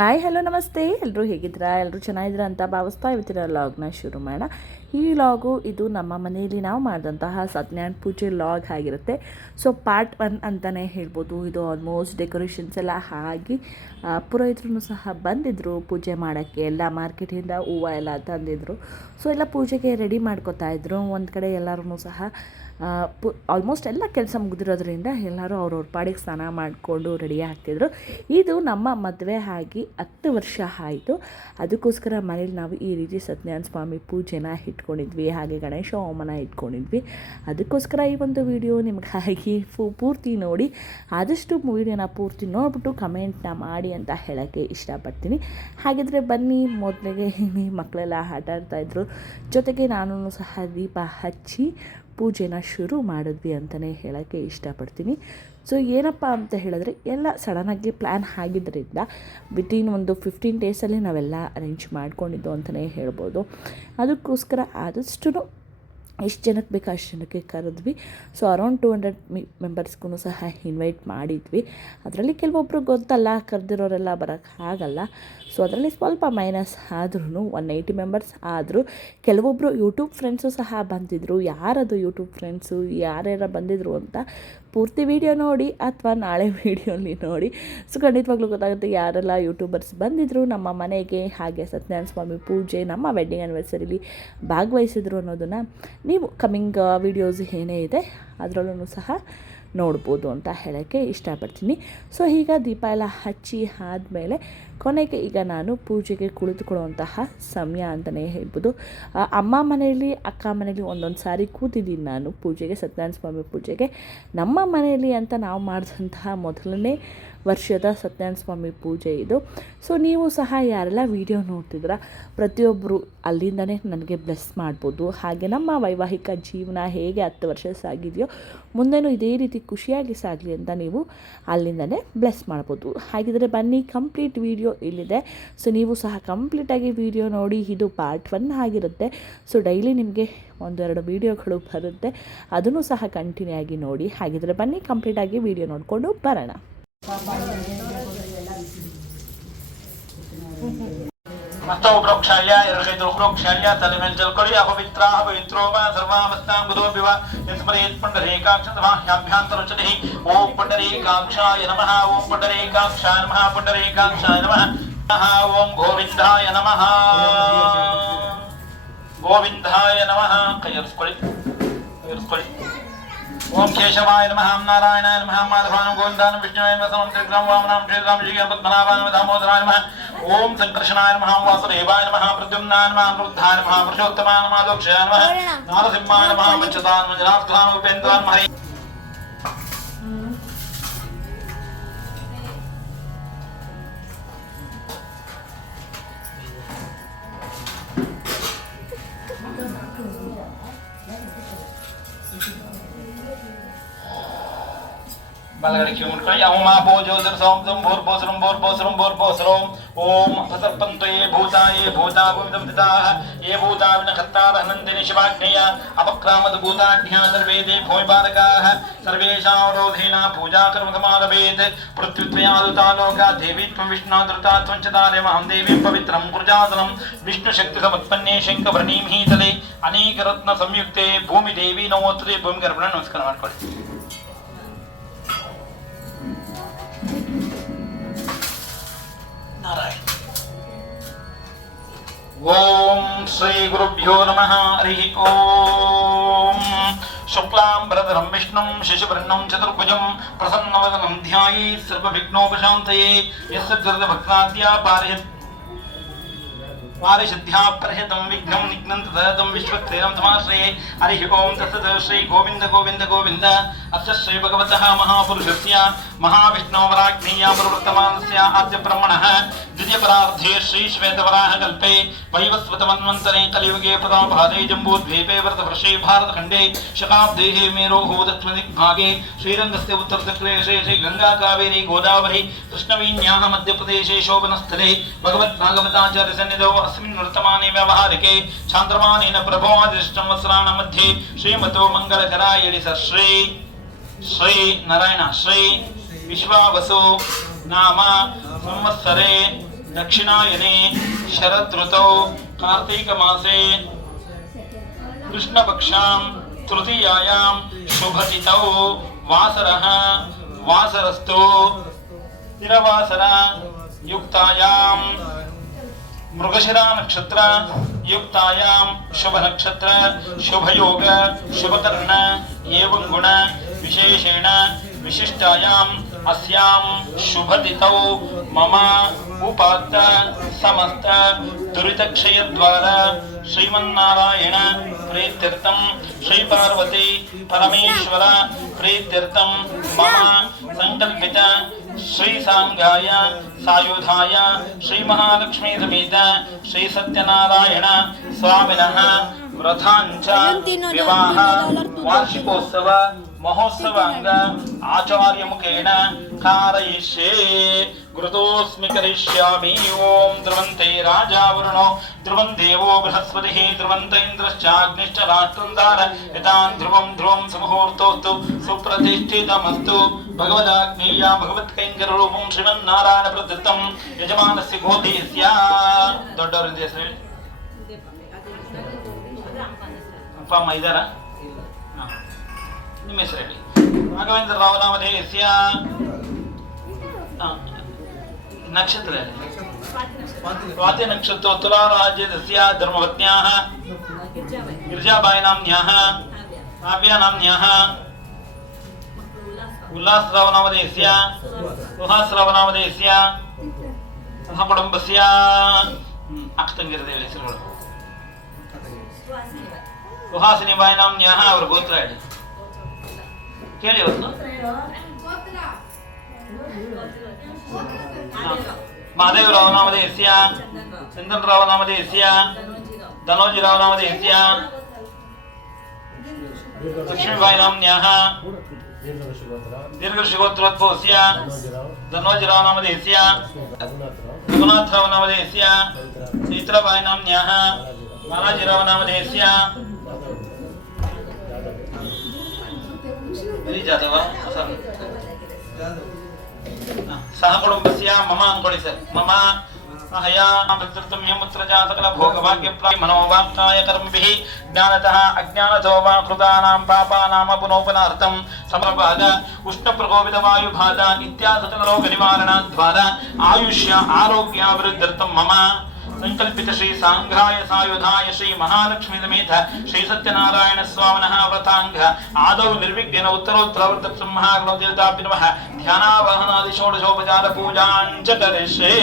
Hi hello ನಮಸ್ತೆ, ಎಲ್ಲರೂ ಹೇಗಿದ್ದೀರಾ? ಎಲ್ಲರೂ ಚೆನ್ನಾಗಿದ್ದೀರಾ ಅಂತ ಭಾವಿಸ್ತಾ ಇವತ್ತಿನ ಲಾಗ್ನ ಶುರು ಮಾಡೋಣ. ಈ ಲಾಗು ಇದು ನಮ್ಮ ಮನೆಯಲ್ಲಿ ನಾವು ಮಾಡಿದಂತಹ ಸತ್ಯನಾರಾಯಣ ಪೂಜೆ ಲಾಗ್ ಆಗಿರುತ್ತೆ. ಸೊ ಪಾರ್ಟ್ 1 ಅಂತಲೇ ಹೇಳ್ಬೋದು. ಇದು ಆಲ್ಮೋಸ್ಟ್ ಡೆಕೋರೇಷನ್ಸ್ ಎಲ್ಲ ಆಗಿ ಪುರೋಹಿತರು ಸಹ ಬಂದಿದ್ದರು ಪೂಜೆ ಮಾಡೋಕ್ಕೆ. ಎಲ್ಲ ಮಾರ್ಕೆಟಿಂದ ಹೂವು ಎಲ್ಲ ತಂದಿದ್ರು. ಸೊ ಎಲ್ಲ ಪೂಜೆಗೆ ರೆಡಿ ಮಾಡ್ಕೋತಾ ಇದ್ರು. ಒಂದು ಕಡೆ ಎಲ್ಲರೂ ಸಹ ಆಲ್ಮೋಸ್ಟ್ ಎಲ್ಲ ಕೆಲಸ ಮುಗಿದಿರೋದ್ರಿಂದ ಎಲ್ಲರೂ ಅವ್ರವ್ರ ಪಾಡಿಗೆ ಸ್ನಾನ ಮಾಡಿಕೊಂಡು ರೆಡಿ ಆಗ್ತಿದ್ರು. ಇದು ನಮ್ಮ ಮದುವೆ ಆಗಿ 10 ವರ್ಷ ಆಯಿತು. ಅದಕ್ಕೋಸ್ಕರ ಮನೇಲಿ ನಾವು ಈ ರೀತಿ ಸತ್ಯನಾರಾಯಣ ಸ್ವಾಮಿ ಪೂಜೆನ ಇಟ್ಕೊಂಡಿದ್ವಿ, ಹಾಗೆ ಗಣೇಶ ಹೋಮನ ಇಟ್ಕೊಂಡಿದ್ವಿ. ಅದಕ್ಕೋಸ್ಕರ ಈ ಒಂದು ವಿಡಿಯೋ ನಿಮಗಾಗಿ ಪೂರ್ತಿ ನೋಡಿ. ಆದಷ್ಟು ವಿಡಿಯೋನ ಪೂರ್ತಿ ನೋಡಿಬಿಟ್ಟು ಕಮೆಂಟ್ನ ಮಾಡಿ ಅಂತ ಹೇಳೋಕ್ಕೆ ಇಷ್ಟಪಡ್ತೀನಿ. ಹಾಗಿದ್ರೆ ಬನ್ನಿ, ಮೊದಲಿಗೆ ಮಕ್ಕಳೆಲ್ಲ ಆಟ ಆಡ್ತಾಯಿದ್ರು, ಜೊತೆಗೆ ನಾನು ಸಹ ದೀಪ ಹಚ್ಚಿ ಪೂಜೆನ ಶುರು ಮಾಡಿದ್ವಿ ಅಂತಲೇ ಹೇಳೋಕ್ಕೆ ಇಷ್ಟಪಡ್ತೀನಿ. ಸೊ ಏನಪ್ಪ ಅಂತ ಹೇಳಿದ್ರೆ, ಎಲ್ಲ ಸಡನ್ನಾಗಿ ಪ್ಲ್ಯಾನ್ ಆಗಿದ್ದರಿಂದ ವಿತಿನ್ ಒಂದು 15 ಡೇಸಲ್ಲಿ ನಾವೆಲ್ಲ ಅರೇಂಜ್ ಮಾಡ್ಕೊಂಡಿದ್ದು ಅಂತಲೇ ಹೇಳ್ಬೋದು. ಅದಕ್ಕೋಸ್ಕರ ಆದಷ್ಟು ಎಷ್ಟು ಜನಕ್ಕೆ ಬೇಕು ಅಷ್ಟು ಜನಕ್ಕೆ ಕರೆದ್ವಿ. ಸೊ ಅರೌಂಡ್ 200 ಮೆಂಬರ್ಸ್ಗೂ ಸಹ ಇನ್ವೈಟ್ ಮಾಡಿದ್ವಿ. ಅದರಲ್ಲಿ ಕೆಲವೊಬ್ಬರು ಗೊತ್ತಲ್ಲ, ಕರೆದಿರೋರೆಲ್ಲ ಬರೋಕ್ಕಾಗಲ್ಲ. ಸೊ ಅದರಲ್ಲಿ ಸ್ವಲ್ಪ ಮೈನಸ್ ಆದ್ರೂ 180 ಮೆಂಬರ್ಸ್ ಆದರೂ ಕೆಲವೊಬ್ಬರು ಯೂಟ್ಯೂಬ್ ಫ್ರೆಂಡ್ಸು ಸಹ ಬಂದಿದ್ದರು. ಯಾರದು ಯೂಟ್ಯೂಬ್ ಫ್ರೆಂಡ್ಸು, ಯಾರ್ಯಾರು ಬಂದಿದ್ದರು ಅಂತ ಪೂರ್ತಿ ವೀಡಿಯೋ ನೋಡಿ ಅಥವಾ ನಾಳೆ ವೀಡಿಯೋಲಿ ನೋಡಿ. ಸೊ ಖಂಡಿತವಾಗ್ಲೂ ಗೊತ್ತಾಗುತ್ತೆ ಯಾರೆಲ್ಲ ಯೂಟ್ಯೂಬರ್ಸ್ ಬಂದಿದ್ದರು ನಮ್ಮ ಮನೆಗೆ, ಹಾಗೆ ಸತ್ಯನಾರಾಯಣ ಸ್ವಾಮಿ ಪೂಜೆ ನಮ್ಮ ವೆಡ್ಡಿಂಗ್ ಆ್ಯನಿವರ್ಸರಿಲಿ ಭಾಗವಹಿಸಿದ್ರು ಅನ್ನೋದನ್ನು ನೀವು ಕಮಿಂಗ್ ವೀಡಿಯೋಸ್ ಏನೇ ಇದೆ ಅದರಲ್ಲೂ ಸಹ ನೋಡ್ಬೋದು ಅಂತ ಹೇಳೋಕ್ಕೆ ಇಷ್ಟಪಡ್ತೀನಿ. ಸೊ ಈಗ ದೀಪ ಎಲ್ಲ ಹಚ್ಚಿ ಆದಮೇಲೆ ಕೊನೆಗೆ ಈಗ ನಾನು ಪೂಜೆಗೆ ಕುಳಿತುಕೊಳ್ಳುವಂತಹ ಸಮಯ ಅಂತಲೇ ಹೇಳ್ಬೋದು. ಅಮ್ಮ ಮನೆಯಲ್ಲಿ, ಅಕ್ಕ ಮನೆಯಲ್ಲಿ ಒಂದೊಂದು ಸಾರಿ ಕೂತಿದ್ದೀನಿ ನಾನು ಪೂಜೆಗೆ, ಸತ್ಯನಾರಾಯಣ ಸ್ವಾಮಿ ಪೂಜೆಗೆ. ನಮ್ಮ ಮನೆಯಲ್ಲಿ ಅಂತ ನಾವು ಮಾಡಿದಂತಹ ಮೊದಲನೇ ವರ್ಷದ ಸತ್ಯನಾರಾಯಣ ಸ್ವಾಮಿ ಪೂಜೆ ಇದು. ಸೊ ನೀವು ಸಹ ಯಾರೆಲ್ಲ ವಿಡಿಯೋ ನೋಡ್ತಿದ್ರ ಪ್ರತಿಯೊಬ್ಬರು ಅಲ್ಲಿಂದನೇ ನನಗೆ ಬ್ಲೆಸ್ ಮಾಡ್ಬೋದು. ಹಾಗೆ ನಮ್ಮ ವೈವಾಹಿಕ ಜೀವನ ಹೇಗೆ 10 ವರ್ಷ ಸಾಗಿದೆಯೋ ಮುಂದೆನೂ ಇದೇ ರೀತಿ ಖುಷಿಯಾಗಿ ಸಾಗಲಿ ಅಂತ ನೀವು ಅಲ್ಲಿಂದನೇ ಬ್ಲೆಸ್ ಮಾಡ್ಬೋದು. ಹಾಗಿದ್ರೆ ಬನ್ನಿ, ಕಂಪ್ಲೀಟ್ ವಿಡಿಯೋ ಇಲ್ಲಿದೆ. ಸೊ ನೀವು ಸಹ ಕಂಪ್ಲೀಟಾಗಿ ವಿಡಿಯೋ ನೋಡಿ. ಇದು ಪಾರ್ಟ್ 1 ಆಗಿರುತ್ತೆ. ಸೊ ಡೈಲಿ ನಿಮಗೆ 1-2 ವೀಡಿಯೋಗಳು ಬರುತ್ತೆ, ಅದನ್ನು ಸಹ ಕಂಟಿನ್ಯೂ ಆಗಿ ನೋಡಿ. ಹಾಗಿದ್ರೆ ಬನ್ನಿ, ಕಂಪ್ಲೀಟಾಗಿ ವಿಡಿಯೋ ನೋಡಿಕೊಂಡು ಬರೋಣ. मस्तो प्रोक्षाल्य यर्षितो प्रोक्षाल्य तलिमेल जलकली अपवित्राः पवित्रो वा सर्वावस्थां गुरोऽपिव यस्मरेत् पुण्डरीकाक्षतमाह्याभ्यान्तरोचतिः ॐ पुण्डरीकाक्षाय नमः ॐ पुण्डरीकाक्षाय नमः पुण्डरीकाक्षाय नमः ॐ गोविन्दाय नमः गोविन्दाय नमः कयर्स्ಕೊಳ್ಳಿ ओम केशवाय नमः नारायणाय नमः माधवाय गोविन्दाय विष्णुवाय नमः त्रिविक्रम वामनां श्रीराम जय पद्मनाभाय नमः दामोदराय नमः ओम संकर्षणाय नमः वासुदेवाय नमः प्रद्युम्नाय नमः अनिरुद्धाय नमः पुरुषोत्तमाय नमः दोक्षाय नमः नारसिंहाय नमः पंचदाय नमः जनार्दनाय उपेन्द्राय नमः ओम सर्पन्तये भूताये भूताभूतविदिताः ये भूता विनखत्तारहनन्तिनि शिवाग्नेया अपक्रामद भूताढ्या सर्वे ते भूमिपालकाः सर्वेषां रोधेन पूजा कर्मसमारभेत् पृथ्वीत्वयादुता लोका देवी त्वं विष्णुदुता त्वं च तारेमहं देवीं पवित्रं कुर्जासनं विष्णुशक्तिसमुत्पन्ने शङ्खभरणीमहीतले अनेकरत्नसंयुक्ते भूमिदेवी नमोस्तुते भूमिगर्भणे नमस्कार ಮಾಡ್ಕೊಳ್ಳಿ. ओम श्री गुरुभ्यो नमः हरि ओम शुक्लां वरदरं विष्णुं शशिवर्णं चतुर्भुजं प्रसन्नवदनं ध्यायेत् सर्वविघ्नोपशान्तये यस्य दुर्गभक्ताद्या पारिशुद्ध्या पर्यतं विघ्नं निघ्नं तदतं विश्वक्सेनं समाश्रये. हरि ओम तत्सत्. श्री गोविंद गोविंद गोविंद. अस्य श्री भगवतः महापुरुषस्य महाविष्णुवराज्ञेया प्रवृत्तमानस्य आद्य ब्रह्मणः द्वितीयपरार्धे श्री श्वेतवराह कल्पे वैवस्वतमन्वन्तरे कलियुगे प्रथमपादे जम्बूद्वीपे वरदवर्षे भारतखण्डे शकाब्देः मेरोः दक्षिणदिग्भागे श्रीरङ्गस्य उत्तरदक्षिणे श्री गंगा कावेरी गोदावरी कृष्णवेण्याः मध्यप्रदेशे शोभनस्थले भगवद्भागवताचार्यसन्निधौ अस्मिन् वर्तमाने व्यावहारिके चान्द्रमानेन प्रभवादिष्टं वस्त्राणां मध्ये श्रीमतो मंगलकराय श्री श्री नारायण श्री विश्वावसु नाम संवत्सरे दक्षिणायने शरदृतौ कार्तीकमासे कृष्णपक्षां तृतीयायां शुभतिथौ वासरः वासरस्तु तिरवासर युक्तायां मृगशिरा नक्षत्र युक्तायां शुभ नक्षत्र शुभयोग शुभकर्ण एवं गुण विशेषेण विशिष्टायाम् अस्यां शुभतिथौ मम उपात्त समस्त दुरितक्षयद्वारा श्रीमन्नारायण प्रीत्यर्थं श्री पार्वती परमेश्वर प्रीत्यर्थं मम संकल्पित श्री सांगाय सायुधाय श्री महालक्ष्मी समेत श्री सत्यनारायण स्वामिनः व्रतांच विवाह वार्षिकोत्सव महोत्सव अंग आचार्य मुखेन कारयिष्ये घृतोऽस्मि करिष्यामि ओम ध्रुवन्ते राजा वरुणो ध्रुवं देवो बृहस्पतिः ध्रुवन्त इन्द्रश्चाग्निश्च राष्ट्रं दार यतान् ध्रुवं ध्रुवं सुमुहूर्तोऽस्तु सुप्रतिष्ठितमस्तु भगवदाग्नेया भगवत्कैङ्कररूपं श्रीमन्नारायण प्रदत्तं यजमानस्य गोधेस्य ದೊಡ್ಡವರಿಂದ ಹೆಸರು ಹೇಳಿ ಅಪ್ಪ ಅಮ್ಮ ಇದ್ದಾರಾ ನಿಮ್ಮ ಹೆಸರು ಹೇಳಿ ರಾಘವೇಂದ್ರ ರಾವನಾಮಧೇಯಸ್ಯ ನಕ್ಷತ್ರ ಸ್ವಾತಿ ನಕ್ಷತ್ರ ತುಲಾ ರಾಜ್ಯದಸ್ಯ ಧರ್ಮಪತ್ನ್ಯಾಃ ಗಿರಿಜಾಬಾಯಿ ನಾಮ್ನ್ಯಾಃ ಕಾವ್ಯಾ ನಾಮ್ನ್ಯಾಃ ಉಲ್ಲಾಸ್ ರಾವನಾಮಧೇಯಸ್ಯ ಸುಹಾಸ್ ರಾವನಾಮಧೇಯಸ್ಯ ಸಹ ಕುಟುಂಬಸ್ಯ ಅಕ್ಕ ತಂಗಿರದ ಹೇಳಿ ಹೆಸರುಗಳು ಸುಹಾಸಿನಿ ಬಾಯಿ ನಾಮ್ನ್ಯಾಃ ಅವರ ಗೋತ್ರ ಹೇಳಿ ಕೇಳಿ ಅವತ್ತು महादेवराव नामधेयस्य चंदनराव नामधेयस्य धनोजीराव नामधेयस्य लक्ष्मीबाई नाम्न्याः दीर्घशिगोत्रोद्भवस्य धनोजीराव नामधेयस्य रघुनाथराव नामधेयस्य चैत्राबाई नाम्न्याः बालाजीराव नामधेयस्य जादव सह कुटुंबस्य मम अंकोळि सर मम सहया भद्रतम यमुत्रजा सकल भोगभाग्यप्राय मनोवाक्काय कर्मभिः ज्ञानतः अज्ञानतो वा कृतानां पापानां पुनोपनार्थं समर्पद उष्णप्रकोपित वायुबाध इत्यादि सकल रोग निवारणाद्वारा आयुष्य आरोग्याभिवृद्ध्यर्थं मम संकल्पित श्री सांघ्राय सायुधाय श्री महालक्ष्मी समेत श्री सत्यनारायण स्वामिनः व्रतांग आदौ निर्विघ्न उत्तरोत्तर ब्रह्माग्नोदेवताभ्यो नमः ध्यानावाहनादि षोडशोपचार पूजाञ्च करिष्ये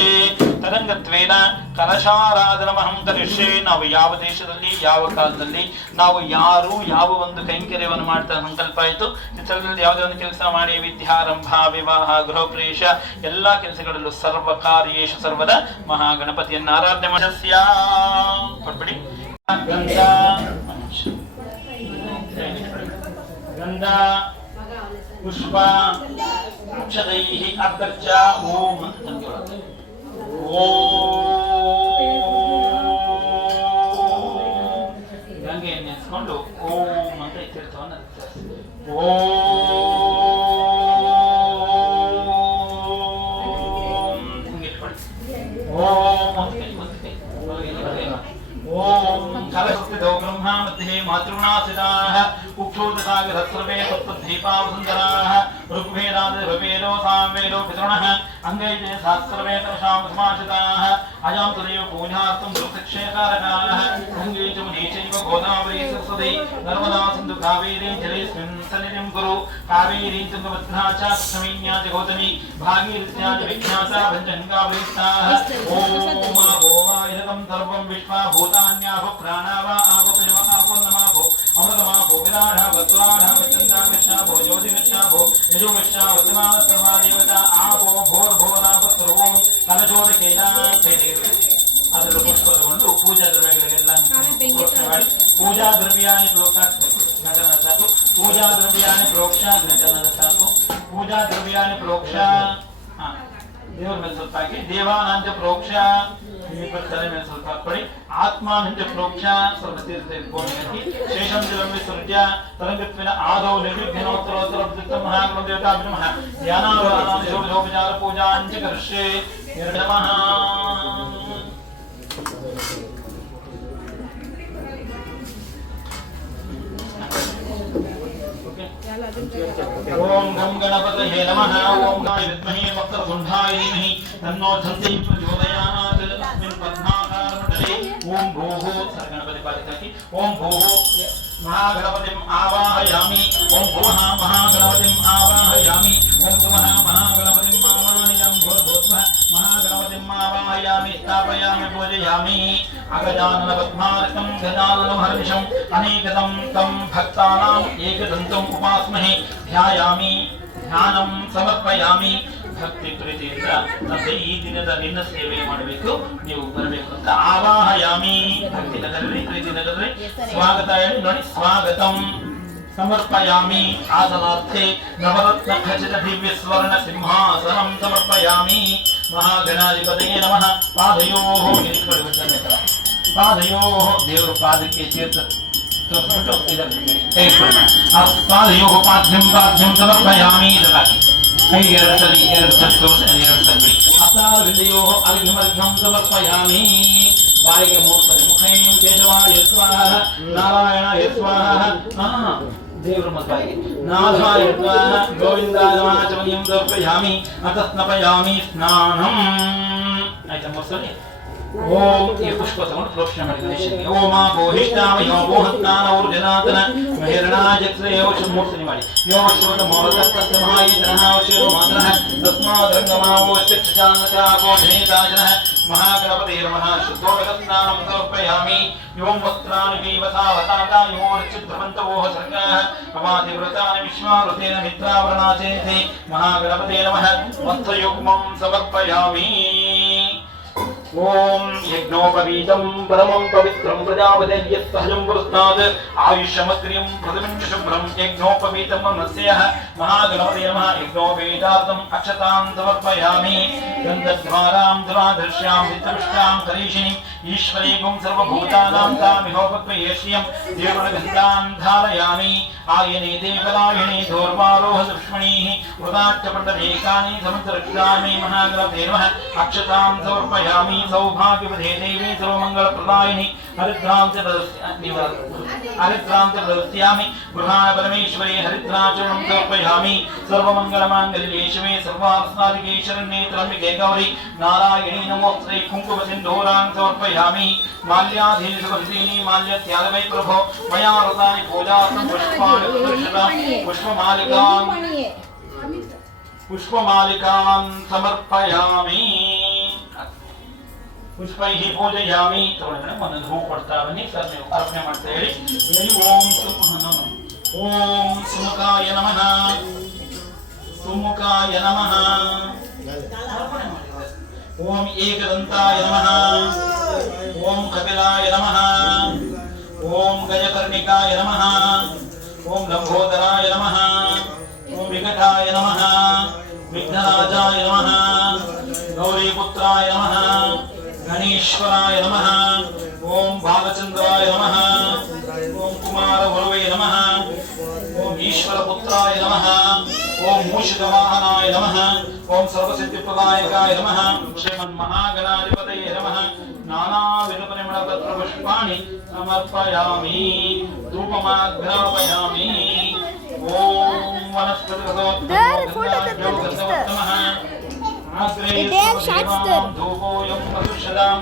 ತರಂಗತ್ವೇನ ಕಲಶಾರಾಧನಮಹಂ ಕರಿಷ್ಯೆ. ನಾವು ಯಾವ ದೇಶದಲ್ಲಿ ಯಾವ ಕಾಲದಲ್ಲಿ ನಾವು ಯಾರು ಯಾವ ಒಂದು ಕೈಂಕರ್ಯವನ್ನು ಮಾಡ್ತಾ ಸಂಕಲ್ಪ ಆಯಿತು. ಚಿತ್ರದಲ್ಲಿ ಯಾವುದೇ ಒಂದು ಕೆಲಸ ಮಾಡಿ ವಿದ್ಯಾರಂಭ ವಿವಾಹ ಗೃಹ ಪ್ರವೇಶ ಎಲ್ಲ ಕೆಲಸಗಳಲ್ಲೂ ಸರ್ವ ಕಾರ್ಯೇಶು ಸರ್ವದ ಮಹಾಗಣಪತಿಯನ್ನು ಆರಾಧನೆ ಮಾಡಿಸ್ಯಾ ಕೊಟ್ಬಿಡಿ. ಗಂಧ ಗಂಧ ಪುಷ್ಪ ಅಕ್ಷತೈಃ ಅರ್ಚ ಓಂ ಗಂಗೆ ನೆನೆಸ್ಕೊಂಡು ಓಂ ಅಂತ ಇಟ್ಟಿರ್ತವನ್ನ ಓಂ ಇಟ್ಕೊಳ್ಳಿ. ಓಂ ಅಂತ ಓಂ ಕಲಶಸ್ಥಿತೋ ಬ್ರಹ್ಮ ಮಧ್ಯೆ ಮಾತೃಣಾಸಿತಾಃ ಉಕ್ಷೋದಸಾಗರ ಸರ್ವೇ ತತ್ಪದ್ದೀಪಾವಸುಂದರಾಃ ಋಗ್ವೇದಾದಿ ಋಗ್ವೇದೋ ಸಾಮವೇದೋ ಪಿತೃಣಃ ಅಂಗೈತೆ ಸಹಸ್ರವೇ ತಮಸಾಂ ಸಮಾಶ್ರಿತಾಃ ಅಯಾಂ ತದೇವ ಪೂಜಾರ್ಥಂ ಋಕ್ಷೇಕಾರಕಾಃ ಗಂಗೇ ಚ ಮುನೀಚೈವ ಗೋದಾವರಿ ಸರಸ್ವತಿ ನರ್ಮದಾ ಸಿಂಧು ಕಾವೇರಿ ಜಲೇಸ್ಮಿನ್ ಸನ್ನಿಧಿಂ ಕುರು ಕಾವೇರಿ ತುಂಗಭದ್ರಾ ಚ ಕೃಷ್ಣವೇಣ್ಯಾ ಚ ಗೌತಮಿ ಭಾಗೀರಥ್ಯಾ ಚ ವಿಖ್ಯಾತಾ ಭಂಜಂಗಾವರಿಸ್ತಾಃ ಓಂ ಗೋವಾಯುಧಂ ಸರ್ವಂ ವಿಶ್ವಾ ಭೂತಾನ್ಯಾಭ ಪ್ರಾಣಾವಾ ಆಭೋ ಆಭೋ ನಮಾಭೋ ಅಮೃತಮಾಭೋ ವಿರಾಢ ವತ್ರಾಢ ವಚಂದಾ ಗಚ್ಛಾಭೋ ಜ್ಯೋತಿ ಗಚ್ಛಾಭೋ ಯಜೋ ಗಚ್ಛಾ ವರ್ತಮಾನ ಸರ್ವಾ ದೇವತಾ ಆಭೋ ಭೋರ್ ಭೋರಾಭ ಸರ್ವೋಂ ಕಲಶೋದಕೇನ ಕೈದೇವೆ. ಅದರ ಪುಷ್ಪ ತಗೊಂಡು ಪೂಜಾ ದ್ರವ್ಯಗಳಿಗೆಲ್ಲ ಮಾಡಿ ಪೂಜಾ ದ್ರವ್ಯಾನಿ ಪ್ರೋಕ್ಷ ಘಟನ ಸಾಕು. ಪೂಜಾ ದ್ರವ್ಯಾನಿ ಪ್ರೋಕ್ಷ ಘಟನದ ಸಾಕು. ಪೂಜಾ ದ್ರವ್ಯಾನಿ ಪ್ರೋಕ್ಷ ದೇವರ ಮೇಲೆ ಸ್ವಲ್ಪ ಹಾಕಿ ದೇವಾನಂದ ಪ್ರೋಕ್ಷ ತಲೆ ಮೇಲೆ ಸ್ವಲ್ಪ ಹಾಕೊಳ್ಳಿ. ಆತ್ಮಾನಂದ ಪ್ರೋಕ್ಷ ಸ್ವಲ್ಪ ತೀರ್ಥ ಇಟ್ಕೊಂಡು ಹಾಕಿ ಶೇಷಂ ಜಲಮಿ ಸೂರ್ಯ ತರಂಗತ್ವಿನ ಆದೌ ನಿರ್ವಿಘ್ನೋತ್ತರೋತ್ತರ ಮಹಾಗಣದೇವತಾ ಧ್ಯಾನಾವಧಾನ ಪೂಜಾಂಚ ಕರ್ಷೆ ನಿರ್ಣಮಃ नमः ओम गाय विद्महे वक्रतुण्डाय धीमहि तन्नो धन्ति प्रचोदयात् अस्मिन् पद्माकारमण्डले ओम भोः सर्गणपति पालिताति ओम भोः महागणपतिम् आवाहयामि ओम भुवः महागणपतिम् आवाहयामि ओम भुवः महागणपतिम् आवाहयामि भूर्भुवः महागणपतिम् आवाहयामि स्थापयामि पूजयामि अगजानन पद्मार्कं गजाननमहर्निशम् अनेकदं तं भक्तानाम् एकदन्तम् उपास्महे ध्यायामि ध्यानं समर्पयामि ಭಕ್ತಿ ಪ್ರೀತಿಯಿಂದ ನಮಗೆ ಈ ದಿನದ ನಿನ್ನ ಸೇವೆ ಮಾಡಬೇಕು ನೀವು ಬರಬೇಕು ಅಂತ ಆವಾಹಯಾಮಿ ಭಕ್ತಿ ನಗರದಲ್ಲಿ ಪ್ರೀತಿ ನಗರದಲ್ಲಿ ಸ್ವಾಗತ ಹೇಳಿ ನೋಡಿ ಸ್ವಾಗತಂ ಸಮರ್ಪಯಾಮಿ ಆಸನಾರ್ಥೆ ನವರತ್ನ ಖಚಿತ ದಿವ್ಯ ಸ್ವರ್ಣ ಸಿಂಹಾಸನಂ ಸಮರ್ಪಯಾಮಿ ಮಹಾಗಣಾಧಿಪತಯೇ ನಮಃ ಪಾದಯೋಃ ಪಾದಯೋಃ ದೇವರ ಪಾದಕ್ಕೆ ತೀರ್ಥ ಪಾದಯೋಃ ಪಾದ್ಯಂ ಸಮರ್ಪಯಾಮಿ ಇದರಾಗಿ ಕೈ ಎರಡು ಸಲ ಹಸ್ತಾರವಿಂದಯೋಃ ಅರ್ಘ್ಯಮರ್ಘ್ಯಂ ಸಮರ್ಪಯಾಮಿ ಬಾಯಿಗೆ ಮೂರು ಸಲ ಮುಖೇಂ ಕೇಶವಾಯ ಸ್ವಾಹ ನಾರಾಯಣಾಯ ಸ್ವಾಹ ದೇವರ ಮತಾಯಿಗೆ ನಾಥಾಯ ಸ್ವಾಹ ಗೋವಿಂದಾಯ ನಮಃ ಚಮನಿಯಂ ಸಮರ್ಪಯಾಮಿ ಅತಃ ಸ್ನಾಪಯಾಮಿ ಸ್ನಾನಂ ಆಯ್ತಾ ಮೂರು ಸಲ ಓಂ ಈ ಪುಷ್ಪ ತಗೊಂಡು ಪ್ರೋಕ್ಷಣೆ ಮಾಡಿದ ಓಂ ಗೋಹಿಷ್ಠಾಮಯೋ ಗೋಹತ್ನಾನ ಊರ್ಜನಾತನ ಮಹಿರಣಾಜಕ್ರೇಯೋಷ ಮೂರ್ತಿನಿ ಮಾಡಿ ಯೋಶ್ವತ ಮೋರತಸ್ಯ ಮಹಾಯತನಃ ಮಾತರಃ ತಸ್ಮಾದ್ರಂಗಮಾವೋಶ್ಚಚಾನಚಾಗೋಧನೇತಾಜನಃ ಮಹಾಗಣಪತೇ ನಮಃ ಶುದ್ಧೋದಕಸ್ನಾನಂ ಸಮರ್ಪಯಾಮಿ ಯೋಂ ವಸ್ತ್ರಾಣಿ ಪೀವತಾವತಾತಾ ಯೋರ್ಚಿದ್ರವಂತವೋಹ ಸರ್ಗಾಃ ಅವಾದಿವೃತಾನಿ ವಿಶ್ವಾವೃತೇನ ಮಿತ್ರಾವರಣಾಚೇತೆ ಮಹಾಗಣಪತೇ ನಮಃ ವಸ್ತ್ರಯುಗ್ಮಂ ಸಮರ್ಪಯಾಮಿ ओम यज्ञोपवीतं परमं पवित्रं प्रजापतेर्यत्सहजं पुरस्तात् आयुष्यमग्र्यं प्रथमं शुभ्रं यज्ञोपवीतं मनस्यः महागणपतये नमः यज्ञोपवीतार्थम् अक्षतां समर्पयामि गन्धद्वारां दुरादर्श्यां नित्यपुष्टां करीषिणीं ईश्वरीगुं सर्वभूतानां तामिहोपक्रियेष्यं देवगन्धां धारयामि आयने देवलायिने दोर्वारोह लक्ष्मणीः वृदाट्टपण्डमेकानि समुद्रक्षामि महागणपतये नमः अक्षतां समर्पयामि सौभाग्यवधे देवी सर्वमङ्गलप्रदायिनि हरिद्रां च प्रदर्शयामि गृहाण परमेश्वरे हरिद्राचरणं समर्पयामि सर्वमङ्गलमाङ्गल्ये शिवे सर्वार्थसाधिके शरण्ये त्र्यम्बके गौरि नारायणी नमोऽस्ते कुङ्कुमसिन्दूरां समर्पयामि माल्याधीशवर्धिनी माल्यत्यागवै प्रभो मया रतानि पूजार्थं पुष्पमालिकां समर्पयामि पुष्पैः पूजयामि तोड़ने मन धूप पड़ता बनी सर में अर्पण करते हैं यही ओम सुमुखाय नमः ओम एकदंताय नमः ओम कपिलाय नमः ओम गजकर्णिकाय नमः ओम लंबोदराय नमः ओम विकटाय नमः विघ्नराजाय नमः गौरीपुत्राय नमः गणेश्वराय नमः ओम बालचंद्राय नमः ओम कुमारवरुवे नमः ओम ईश्वरपुत्राय नमः ओम मूषिकवाहनाय नमः ओम सर्वसिद्धिप्रदायकाय नमः श्रीमन्महागणाधिपतये नमः नानाविधपरिमलपत्रपुष्पाणि समर्पयामि धूपमाघ्रापयामि ओम वनस्पतिगतोत्तमः धूपोऽयं मधुषदां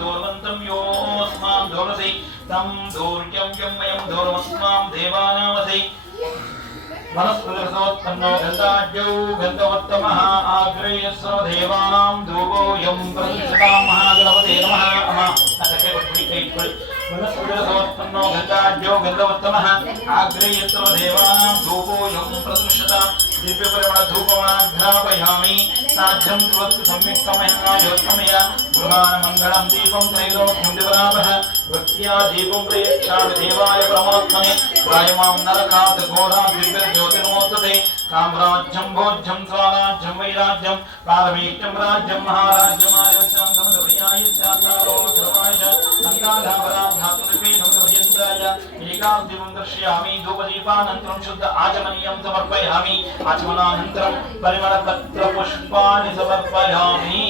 दोर्वन्तं योऽस्मां दोरसि तं दोर्यं यं वयं दोर्मस्मां देवानामसि वनस्पतिरसोत्पन्नो गन्धाढ्यौ गन्धवत्तमः आग्रेयस्व देवानां धूपोऽयं प्रदुषतां महागणपते नमः वनस्पतिरसोत्पन्नो गन्धाढ्यौ गन्धवत्तमः आग्रेयस्व देवानां धूपोऽयं प्रदुषतां दिव्यपरिमळ धूपमाघ्रापयामि साध्यं कृत्वा सम्यक्तमयनायोत्तमय गृहाणमङ्गलं दीपं त्रैलोक्यं दिवरावः भक्त्या दीपं प्रेक्षामि देवाय परमात्मने प्रायमां नरकात् घोरां दिव्यज्योतिर्मोदते कामराज्यं भोज्यं स्वराज्यं वैराज्यं पारमेष्टं राज्यं महाराज्यं आयोच्यं समदवयाय चाकारो सर्वाय अन्ताधावराधातुलिपि समदवयन्त्राय एकान्तिं दर्शयामि धूपदीपानन्तरं शुद्ध आचमनीयं समर्पयामि आचमनानन्तरं परिमलपत्रपुष्पाणि समर्पयामि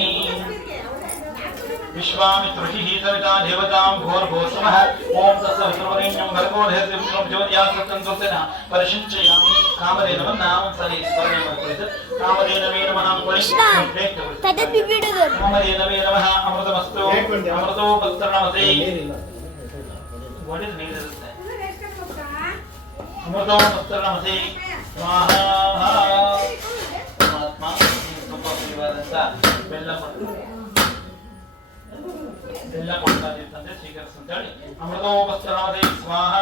विश्वामित्रुषिः सविता देवतां भूर्भुवस्सुवः ओम तत्सवितुर्वरेण्यं भर्गो देवस्य ज्योतिः सत्तंसुतेन परिशिंचयामि कामधेन नाम सरि स्मरणीयमस्ति कामधेन वे नमः कामधेन वे नमः अमृतमस्तु अमृतो पत्रनमते what is needed अमृतो पत्रनमते स्वाहा परमात्मा ತುಂಬ ಪ್ರಿಯವಾದಂತ ಬೆಲ್ಲ ಕೊಡ್ತಾರಂತೆ ಸ್ವೀಕರಿಸಿ ಅಂತ ಹೇಳಿ ಅಮೃತೋಪಸ್ತನಮತೆ ಸ್ವಾಹ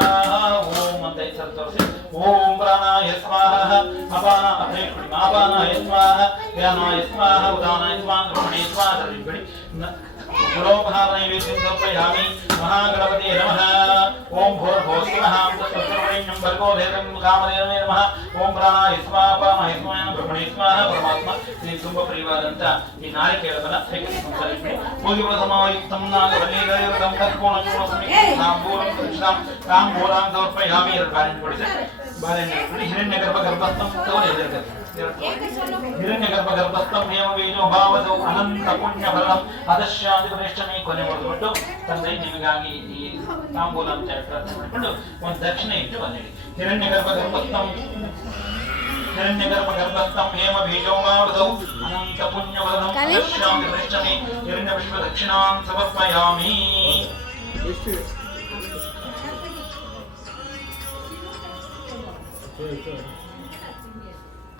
ಓಂ ಅಂತ ಹೆಸರು ತೋರಿಸಿ ಓಂ ಪ್ರಾಣಾಯ ಸ್ವಾಹ ಅಪಾನ ಅಪೇಕ್ಷಣಿ ಮಾಪಾನಾಯ ಸ್ವಾಹ ವ್ಯಾನಾಯ ಸ್ವಾಹ ಉದಾನಾಯ ಸ್ವಾಹ ಬ್ರಹ್ಮಣೇ ಸ್ವಾಹ ಬಿಡಿ गुरोपहार नैवेद्यं समर्पयामि महागणपते नमः ओम भूर्भुवस्सुवः तत्सवितुर्वरेण्यं भर्गो देवस्य कामधेनवे नमः ओम प्राणाय स्वाहा अपानाय स्वाहा ब्रह्मणे स्वाहा परमात्मा ಶ್ರೀ ತುಂಬ ಪ್ರಿಯವಾದಂತ ಈ ನಾರಿಕೇಳವನ್ನು ಸ್ವೀಕರಿಸಿಕೊಳ್ಳಿ ಭೋಗಿಗಳ ಸಮಾಯುಕ್ತಂ ನಾಗವಲ್ಲಿಗೈರ್ಗಂ ಕರ್ಕೋಣಚೂರ್ಣ ಸಮೀಕೃತಂ ತಾಂಬೂಲಂ ಕೃಷ್ಣಂ ತಾಂಬೂಲಾಂ ಸಮರ್ಪಯಾಮಿ ಎರಡು ಬಾಳೆಹಣ್ಣು ಕೊಡಿಸಿ ಬಾಳೆಹಣ್ಣು ಹಿರಣ್ಯಗರ್ಭಗರ್ಭಸ್ಥಂ ತೋರಿ ಹಿರಣ್ಯಗರ್ಭಗರ್ಭಸ್ಥಂ ಹೇಮವೀಜೋ ಭಾವದೌ ಅನಂತ ಪುಣ್ಯಫಲಂ ಅದಶ್ಯಾದಿ ಗಣೇಶನೇ ಕೊನೆ ಮಾಡಿಬಿಟ್ಟು ತಂದೆ ನಿಮಗಾಗಿ ಈ ತಾಂಬೂಲ ಅಂತ ಪ್ರಾರ್ಥನೆ ಮಾಡಿಕೊಂಡು ಒಂದು ದಕ್ಷಿಣೆ ಇಟ್ಟು ಬಂದಿಡಿ ಹಿರಣ್ಯಗರ್ಭಗರ್ಭಸ್ಥಂ ಹೇಮಬೀಜೋ ಭಾವದೌ ಅನಂತ ಪುಣ್ಯಫಲಂ ಅದಶ್ಯಾದಿ ಗಣೇಶನೇ ಹಿರಣ್ಯವಿಶ್ವ ದಕ್ಷಿಣಾಂ ಸಮರ್ಪಯಾಮಿ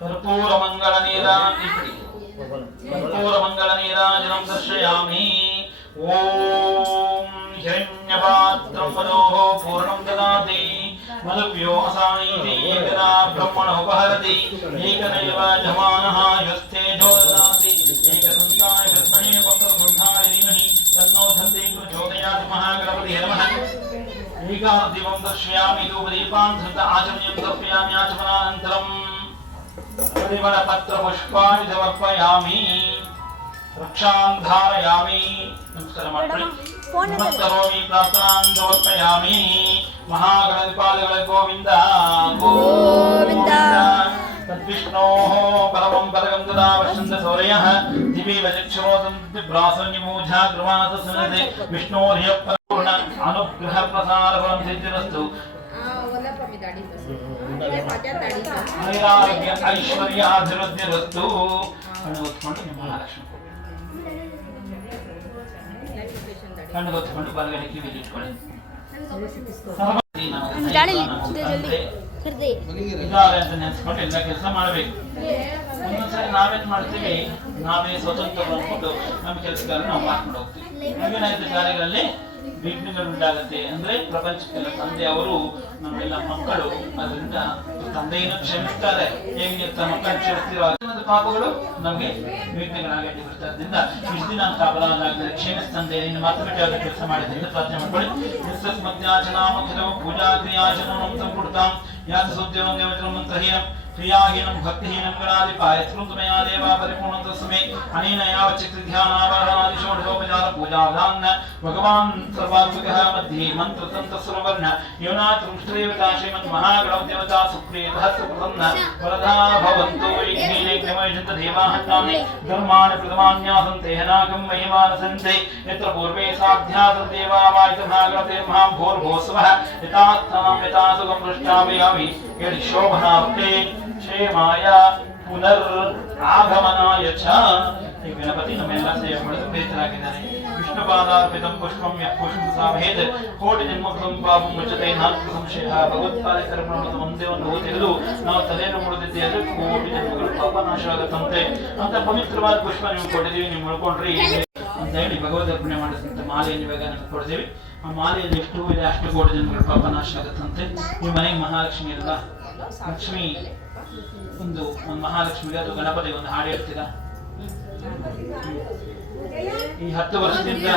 कर्पूर मंगल नीराजनं दर्शयामि ओम हिरण्यपात्रं मनोः पूर्णं ददाति मदव्यो असानीति एकदा ब्रह्मणोपहरति एकनैव जमानः यस्तेजो ददाति एकसन्ताय विद्महे वक्रतुण्डाय धीमहि तन्नो धन्ते प्रचोदयात् महागणपतिः नमः एकादीपं दर्शयामि धूपदीपान् धृत आचमनीयं समर्पयामि आचमनानन्तरम् परिमलपत्रपुष्पाणि समर्पयामि रक्षां धारयामि नमस्करोमि प्रार्थनां समर्पयामि महागणपतिपालक गोविन्द गोविन्द तद्विष्णोः परमं पदकं तदा पश्यन्त सौर्यः दिवीव चक्षुरोदन्ति ब्रासन्यमूझा कृमासस्मृते विष्णोर्यः पूर्ण अनुग्रहप्रसारफलं सिद्धिरस्तु आरोग्य ऐश्वर्याभिवृद्धिरस्तु ಕಣ್ಣು ಹೊತ್ಕೊಂಡು ಬಲಗಡೆ ಕಿವಿಲಿ ಇಟ್ಕೊಳ್ಳಿ ಇದಾವೆ ಅಂತ ನೆನ್ಸ್ಕೊಂಡು ಎಲ್ಲ ಕೆಲಸ ಮಾಡಬೇಕು ಒಂದೊಂದ್ಸರಿ ನಾವೇನ್ ಮಾಡ್ತೀವಿ ನಾವೇ ಸ್ವತಂತ್ರ ಬಂದ್ಬಿಟ್ಟು ನಮ್ಮ ಕೆಲಸಗಾರ ನಾವು ಮಾಡ್ಕೊಂಡು ಹೋಗ್ತೀವಿ ಈಗಿನ ಕಾರ್ಯಗಳಲ್ಲಿ ವಿಘ್ನಗಳು ಉಂಟಾಗುತ್ತೆ ಅಂದ್ರೆ ಪ್ರಪಂಚಕ್ಕೆಲ್ಲ ತಂದೆ ಅವರು ನಮ್ಮೆಲ್ಲ ಮಕ್ಕಳು ಅದರಿಂದ ತಂದೆಯನ್ನು ಕ್ಷಮಿಸ್ತಾರೆ ಹೇಗೆ ಮಕ್ಕಳು ಕ್ಷಮಿಸ್ತಿರೋ ಪಾಪಗಳು ನಮ್ಗೆ ವಿಘ್ನಗಳಾಗಿ ಬರ್ತದ್ರಿಂದ ಇಷ್ಟು ದಿನ ಅಂತ ಅಪರಾಧ ಆಗದೆ ಕ್ಷಮಿಸ್ತಂದೆ ನಿನ್ನ ಮಾತು ಬಿಟ್ಟು ಕೆಲಸ ಮಾಡಿದ್ರಿಂದ ಪ್ರಾರ್ಥನೆ ಮಾಡ್ಕೊಳ್ಳಿ ಮಧ್ಯಾಚನಾಮಖಿಲವು ಪೂಜಾ ಕ್ರಿಯಾಚನಂ ಸಂಪುಡ್ತಾಂ ಯಾತ ಸುದ್ಯೋಂ ದೇವಚರಂ ಮಂತ್ರಹೀನಂ क्रियाहीनं भक्तिहीनं गणाधिपाय स्मृतमया देवा परिपूर्णं तस्मै अनेन यावच्चित्त ध्यानावरणादि षोडशोपचार पूजाविधान भगवान् सर्वात्मकः मध्ये मन्त्रतन्त्र सर्ववर्ण योनात्रं श्रीदेवता श्रीमन्महागणपतिदेवता सुप्रीतः सुप्रसन्न वरदा भवन्तु विघ्नेनैक्यमयजन्त देवाहन्नानि धर्माणि प्रथमान्यासन्ते हनाकं महिमानसन्ते यत्र पूर्वे साध्यासन् देवा वायुतमहागणपतिर्महां भूर्भुवस्सुवः यथास्थानं यथा सुखं पृष्ठापयामि यदि शोभनाप्ते क्षेमाय पुनर् ಆಗಮನಾಯ ಚ ಈ ಗಣಪತಿ ನಮ್ಮೆಲ್ಲ ಸೇವೆ ಮಾಡಲು ಪ್ರೇರಿತರಾಗಿದ್ದಾರೆ ವಿಷ್ಣುಪಾದಾರ್ಪಿತಂ ಪುಷ್ಪಂ ಯಃ ಪುಷ್ಪಂ ಸಾವೇದ ಕೋಟಿ ಜನ್ಮಕೃತಂ ಪಾಪಂ ಮುಚ್ಚತೆ ನಾಲ್ಕು ಸಂಶಯ ಭಗವತ್ಪಾದ ಕರ್ಮವನ್ನು ಒಂದೇ ಒಂದು ತೆಗೆದು ನಾವು ತಲೆಯನ್ನು ಮುಡಿದಿದ್ದೆ ಅಂದರೆ ಕೋಟಿ ಜನ್ಮಗಳು ಪಾಪ ನಾಶ ಆಗುತ್ತಂತೆ ಅಂತ ಪವಿತ್ರವಾದ ಪುಷ್ಪ ನೀವು ಕೊಟ್ಟಿದ್ದೀವಿ, ನೀವು ಮುಳ್ಕೊಂಡ್ರಿ ಅಂತ ಹೇಳಿ ಭಗವದ್ ಅರ್ಪಣೆ ಮಾಡಿದಂತೆ ಮಾಲೆಯನ್ನು ಇವಾಗ ನಮ್ಗೆ ಕೊಡ್ತೀವಿ. ಆ ಮಾಲೆಯಲ್ಲಿ ಎಷ್ಟು ಇದೆ ಅಷ್ಟು ಕೋಟಿ ಜನ್ಮಗಳು ಪಾಪ ನಾಶ ಆಗುತ್ತಂತೆ. ನೀವು ಮನೆಗೆ ಮಹಾಲಕ್ಷ್ಮಿ ಅಲ್ವಾ, ಲಕ್ಷ್ಮಿ ಒಂದು ಮಹಾಲಕ್ಷ್ಮಿಗೆ ಅದು ಗಣಪತಿ ಒಂದು ಹಾಡು ಹೇಳ್ತೀರಾ? ಈ 10 ವರ್ಷದಿಂದ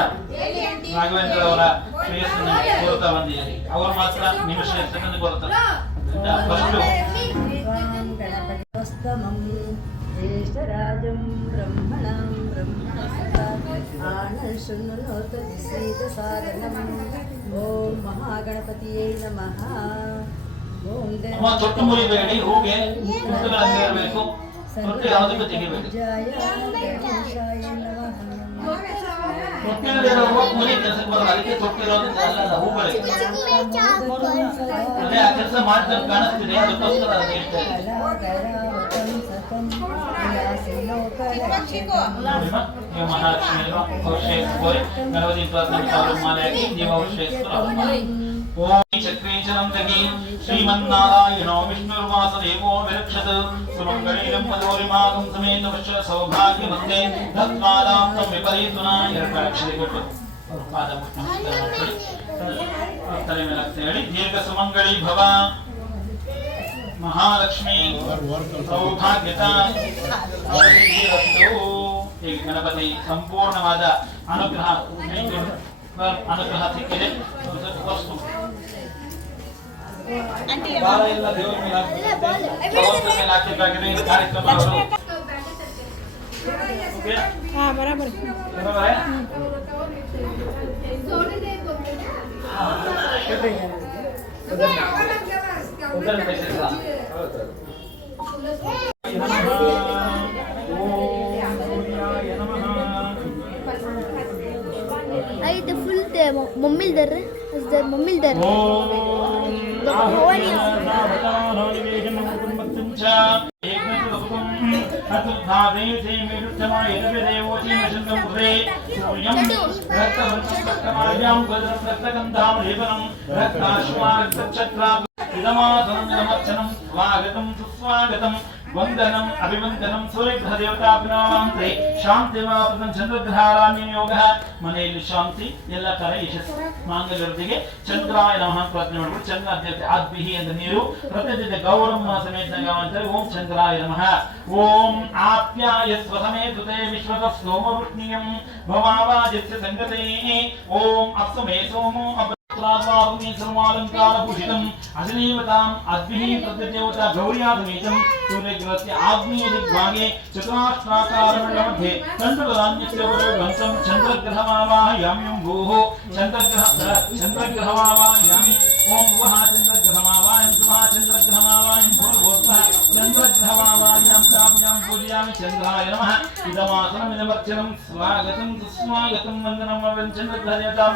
ರಾಘವೇಂದ್ರ ಅವರ ಶ್ರೇಯಸ್ಸನ್ನು ಕೋರುತ್ತಾ ಬಂದಿದ್ದಾರೆ. ಅವರು ಮಾತ್ರ ನಿಮ್ಮ ಶ್ರೇಯಸ್ಸನ್ನು ಕೋರುತ್ತಾರೆ. ಓಂ ಮಹಾಗಣಪತಿಯೇ ನಮಃ. ತೊಟ್ಟು ಮುರಿಬೇಡಿ, ಹೂಗೆ ಪುಟ್ಟಗಳನ್ನು ಇರಬೇಕು, ತೊಟ್ಟು ಯಾವುದಕ್ಕೂ ತೆಗಿಬೇಡಿ. ತೊಟ್ಟಿಲಿರೋ ಹೂವು ಕೂಲಿ ಕೆಲಸಕ್ಕೆ ಬರೋದು, ಅದಕ್ಕೆ ತೊಟ್ಟಿರೋದು ಅಲ್ಲ ಹೂಗಳೇ. ಅದೇ ಆ ಕೆಲಸ ಮಾಡಿದಂಗೆ ಕಾಣಿಸ್ತಿದೆ, ಅದಕ್ಕೋಸ್ಕರ ಅದು ಹೇಳ್ತಾ ಇದ್ದೀನಿ. ಮಹಾಲಕ್ಷ್ಮಿ ಔಷೇಶ್ವರಿ ಗಣಪತಿ ಪ್ರಾರ್ಥನೆ ಮಾಲೆಯಾಗಿ ಜೀವೌಷೇಶ್ವರ. ಓಂ ಚಕ್ರೇಚರಂ ತಗಿ ಶ್ರೀಮನ್ನಾರಾಯಣೋ ವಿಷ್ಣುರ್ವಾಸದೇವೋ ವಿರಕ್ಷತ್ ಸುಮಂಗಳೀರಂ ಪದೋರಿಮಾಗಂ ಸಮೇತ ವರ್ಷ ಸೌಭಾಗ್ಯವಂತೆ ತತ್ವಾದಾಪ್ತಂ ವಿಪರೀತುನ. ಎರಡು ಅಕ್ಷರ ಕೊಟ್ಟು ಪಾದ ಮುಟ್ಟಿ ತಲೆ ಮೇಲೆ ಆಗ್ತಾ ಹೇಳಿ ದೀರ್ಘ ಸುಮಂಗಳೀ ಭವ ಮಹಾಲಕ್ಷ್ಮಿ ಸೌಭಾಗ್ಯತ. ಹೀಗೆ ಗಣಪತಿ ಸಂಪೂರ್ಣವಾದ ಅನುಗ್ರಹ ಸಿಕ್ಕಿದೆ. ಎಲ್ಲ ದೇವರ ಮೇಲೆ ಹಾಕಿದ್ದಾಗಿದೆ ಕಾರ್ಯಕ್ರಮ. అయితే ఫుల్ మమ్మీలు దర్రే మమ్మీలు దర్రే స్వాగతం సుస్వాగతం వందనం ಅಭಿವಂದನಂ ಸೂರ್ಯಗ್ರಹ ದೇವತಾಭಿನವಾಂತೆ ಶಾಂತಿ ಮಾಪದಂ ಚಂದ್ರಗ್ರಹಾರಾಮ್ಯ ಯೋಗ. ಮನೆಯಲ್ಲಿ ಶಾಂತಿ, ಎಲ್ಲ ಕಡೆ ಯಶಸ್ಸು, ಮಾಂಗಲ್ಯದೊಂದಿಗೆ ಚಂದ್ರಾಯ ನಮಃ ಪ್ರಾರ್ಥನೆ ಮಾಡಬೇಕು. ಚಂದ್ರ ದೇವತೆ ಆದ್ಭಿಹಿ ಅಂತ ನೀರು ಪ್ರತಿದಿನ ಗೌರಮ್ಮ ಸಮೇತ ಅಂತಾರೆ. ಓಂ ಚಂದ್ರಾಯ ನಮಃ. ಓಂ ಆಪ್ಯಾಯ ಸ್ವಸಮೇತುತೆ ವಿಶ್ವದ ಸೋಮವೃಷ್ಣಿಯಂ ಭವಾವಾಜಿತ್ಯ ಸಂಗತೇ. ಓಂ ಅಪ್ಸು ಮೇ ಸೋಮೋ सर्वालंकारभूषितम् अग्निवताम् अग्निः प्रत्यदेवता गौर्यासमेतं सूर्यग्रहस्य आग्नेयदिग्भागे चतुराष्ट्राकारमण्डलमध्ये तण्डुलान्यस्य वंशं चन्द्रग्रहमावाहयाम्यं भूः चन्द्रग्रहमावाहयामि. ओम वः चन्द्रग्रहमावाहयं सुवः चन्द्रग्रहमावाहयं भूर्भुवः चन्द्रग्रहमावाहयां ताभ्यां पूजयामि. चन्द्राय नमः. इदमासनमिदमर्चनं स्वागतं सुस्वागतं वन्दनं चन्द्रग्रहदेवतां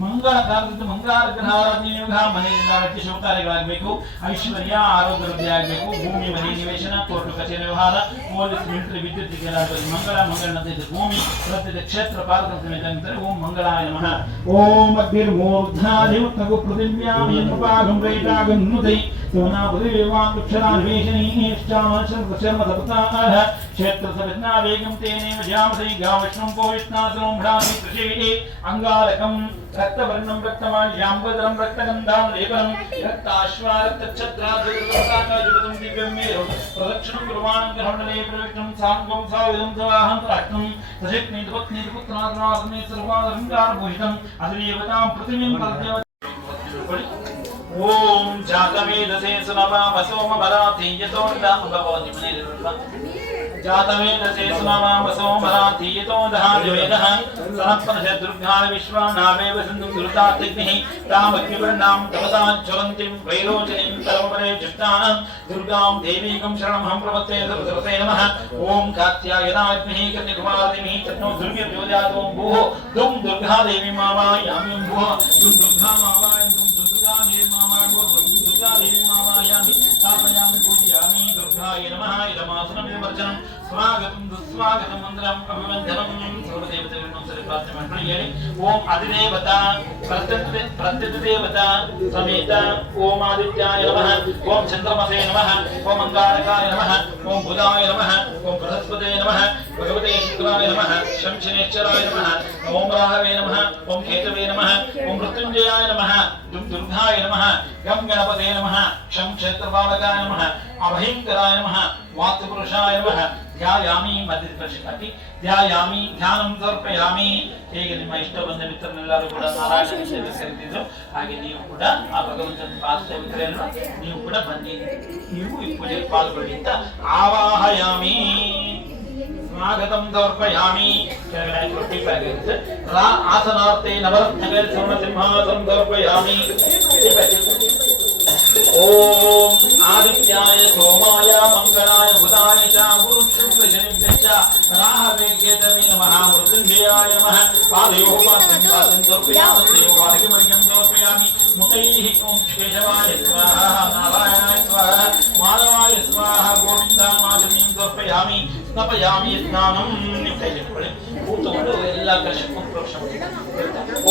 ಮಂಗಳಕಾರದಿಂದ ಮಂಗಳಾರಗ್ರಹಾರಾಧನೆ ಯೋಗ. ಮನೆಯಿಂದ ವ್ಯಕ್ತಿ ಶುಭ ಕಾರ್ಯಗಳಾಗಬೇಕು, ಐಶ್ವರ್ಯ ಆರೋಗ್ಯ ವೃದ್ಧಿ ಆಗಬೇಕು, ಭೂಮಿ ಮನೆ ನಿವೇಶನ ಕೋರ್ಟು ಕಚೇರಿ ವ್ಯವಹಾರ ಪೊಲೀಸ್ ಮಿಲಿಟರಿ ವಿದ್ಯುತ್ ಮಂಗಳನಂತೆ ಭೂಮಿ ಪ್ರತ್ಯೇಕ ಕ್ಷೇತ್ರ ಪಾಲಕ ಸಮೇತ ಅಂತಾರೆ. ಓಂ ಮಂಗಳಾಯ ನಮಃ. ಓಂ ಅಗ್ನಿರ್ಮೂರ್ಧಾಧಿವಕ್ತಗು ಪೃಥಿವ್ಯಾಂ ಯತ್ಪಾಗಂ ರೈತಾಗಂ ನುದೈ ಸೋನಾ ಪೃಥಿವೇವಾಂ ಕ್ಷರಾನ್ವೇಷಣೀಶ್ಚಾಮಶರ್ಮತಪತಾಃ ಕ್ಷೇತ್ರ ಸವಿಜ್ಞಾ ವೇಗಂ ತೇನೇವ ಜಾಮಸೈ ಗಾವಷ್ಣಂ ಪೋವಿಷ್ಣಾಸನಂ ಭ್ರಾಮಿ ಕೃಷಿವಿಹಿ ಅಂಗಾರಕಂ ರಕ್ತವರ್ಣಂ ರಕ್ತಮಾಲ್ಯಾಂಬುದರಂ ರಕ್ತಗಂಧಾಂ ಲೇಪನಂ ರಕ್ತಾಶ್ವಾರಕ್ತಛತ್ರಾದ್ಯುತಂ ದಿವ್ಯಂ ಮೇರು ಪ್ರದಕ್ಷಿಣಂ ಗುರುವಾಣಂ ಗ್ರಹಣಲೇ ಪ್ರವಿಷ್ಟಂ ಸಾಂಗಂ ಸಾವಿದಂ ಸವಾಹಂ ರಾಷ್ಟ್ರಂ ಸಶಕ್ನೀತ ಪತ್ನೀತ ಪುತ್ರಾದ್ರಾಸ್ಮೇ ಸರ್ವಾಲಂಕಾರಭೂಷಿತಂ ಅಧಿದೇವತಾಂ ಪೃಥಿವೀಂ ಪರದೇವತಾಂ. ಓಂ ಜಾತವೇದಸೇ ಸುನವಾಮಸೋಮ ಭರಾತೀಯತೋ ಭಗವತಿ ಮನೆಯಲ್ಲಿರುವ ಜಾತವೇದಸೇ ಸುನವಾಮಸೋಮರಾತೀಯತೋ ದಹಾದಿವೇದಃ ಸನಪ್ಪನಶದುರ್ಗಾನ ವಿಶ್ವಾನಾವೇವ ಸಿಂಧುಂ ದುರ್ತಾತ್ಮಿಃ ತಾಮಗ್ನಿವರ್ಣಾಂ ತಪಸಾಂ ಜ್ವಲಂತಿಂ ವೈರೋಚನೀಂ ಸರ್ವಪರೇ ಜುಷ್ಟಾಂ ದುರ್ಗಾಂ ದೇವೀಕಂ ಶರಣಮಹಂ ಪ್ರಪತ್ತೇ ಸರ್ವಸೇ ನಮಃ. ಓಂ ಕಾತ್ಯಾಯನಾಗ್ನಿಃ ಕನ್ಯಕುಮಾರತಿಮಿಃ ತನ್ನೋ ದುರ್ಗರ್ಯೋಜಾತೋ ಭೂಃ ದುಂ ದುರ್ಗಾದೇವಿ ಮಾವಾಯಾಮ್ಯಂ ಭೂಃ ದುಂ ದುರ್ಗಾ ಮಾವಾಯಂ ದುಂ ದುರ್ಗಾದೇವಿ ಮಾವಾಯಂ ಭೂಃ ದುಂ ದುರ್ಗಾದೇವಿ ಮಾವಾಯಾಮಿ ತಾಪಯಾಮಿ ಪೂಜಯಾಮಿ. ದುರ್ಗಾಯ ನಮಃ. ಇದಮಾಸನಮಿದಮರ್ಚನಂ ಸ್ವಾಗತಂ ಸುಸ್ವಾಗತಂ ಮಂತ್ರಂ ಅಭಿವಂದನಂ ಸರ್ವದೇವತೆಗಳನ್ನು ಸರಿ ಪ್ರಾರ್ಥನೆ ಮಾಡಿ ಹೇಳಿ. ಓಂ ಅಧಿದೇವತಾ ಪ್ರತ್ಯದೇವತಾ ಸಮೇತ ಓಂ ಆದಿತ್ಯಾಯ ನಮಃ. ಓಂ ಚಂದ್ರಮಸೇ ನಮಃ. ಓಂ ಅಂಗಾರಕಾಯ ನಮಃ. ಓಂ ಬುಧಾಯ ನಮಃ. ಓಂ ಬೃಹಸ್ಪತೇ ನಮಃ. ಭಗವತೆ ಶುಕ್ರಾಯ ನಮಃ. ಶಂಶನೇಶ್ವರಾಯ ನಮಃ. ಓಂ ರಾಹವೇ ನಮಃ. ಓಂ ಕೇತವೇ ನಮಃ. ಓಂ ಮೃತ್ಯುಂಜಯಾಯ ನಮಃ. ದುರ್ಗಾಯ ನಮಃ. ಗಂ ಗಣಪತೆ ನಮಃ. ಶಂ ಕ್ಷೇತ್ರಪಾಲಕಾಯ ನಮಃ. ಅಭಯಂಕರಾಯ ನಮಃ. ವಾಸ್ತುಪುರುಷಾಯ ನಮಃ. ಧ್ಯಾಯಾಮಿ ಮಧ್ಯ ಪ್ರಶಿಕಾತಿ ಧ್ಯಾಯಾಮಿ ಧ್ಯಾನಂ ಸಮರ್ಪಯಾಮಿ. ಹೇಗೆ ನಿಮ್ಮ ಇಷ್ಟ ಬಂದ ಮಿತ್ರರೆಲ್ಲರೂ ಕೂಡ ನಾರಾಯಣ ಸೇವೆ ಕರೆದಿದ್ರು, ಹಾಗೆ ನೀವು ಕೂಡ ಆ ಭಗವಂತನ ಪಾದ ಸೇವಕರೆಲ್ಲ ನೀವು ಕೂಡ ಬನ್ನಿ, ನೀವು ಈ ಪೂಜೆಗೆ ಪಾಲ್ಗೊಳ್ಳಿ ಅಂತ ಆವಾಹಯಾಮಿ. ಸ್ವಾಗತಂ ಸಮರ್ಪಯಾಮಿ. ಕೆಳಗಡೆ ರೊಟ್ಟಿ ಪ್ಯಾಕ್ ಇರುತ್ತೆ. ಆಸನಾರ್ಥೆ ನವರತ್ನಗಳ ಸ್ವರ್ಣ ಸಿಂಹಾಸನ ಸಮರ್ಪಯಾಮಿ. ಓಂ ಆದಿತ್ಯಾಯ ಸೋಮಾಯ ಮಂಗಳಾಯ ಬುಧಾಯ ಚ ಗುರು ಶುಕ್ರ ಶನಿಭ್ಯಶ್ಚ ರಾಹವೇ ಕೇತವೇ ನಮಃ. ಮೃತ್ಯುಂಜಯಾಯ ನಮಃ. पादयोः पादं समर्पयामि तयोः भाग्यमर्घ्यं समर्पयामि मुखैः ॐ केशवाय स्वाहा नारायणाय स्वाहा माधवाय स्वाहा गोविन्दामाचम्यं समर्पयामि स्नापयामि स्नानं नित्यजपळे ಕೂತುಕೊಂಡು ಎಲ್ಲ ಕರ್ಷಕ್ಕೂ ಪ್ರೋಕ್ಷಣ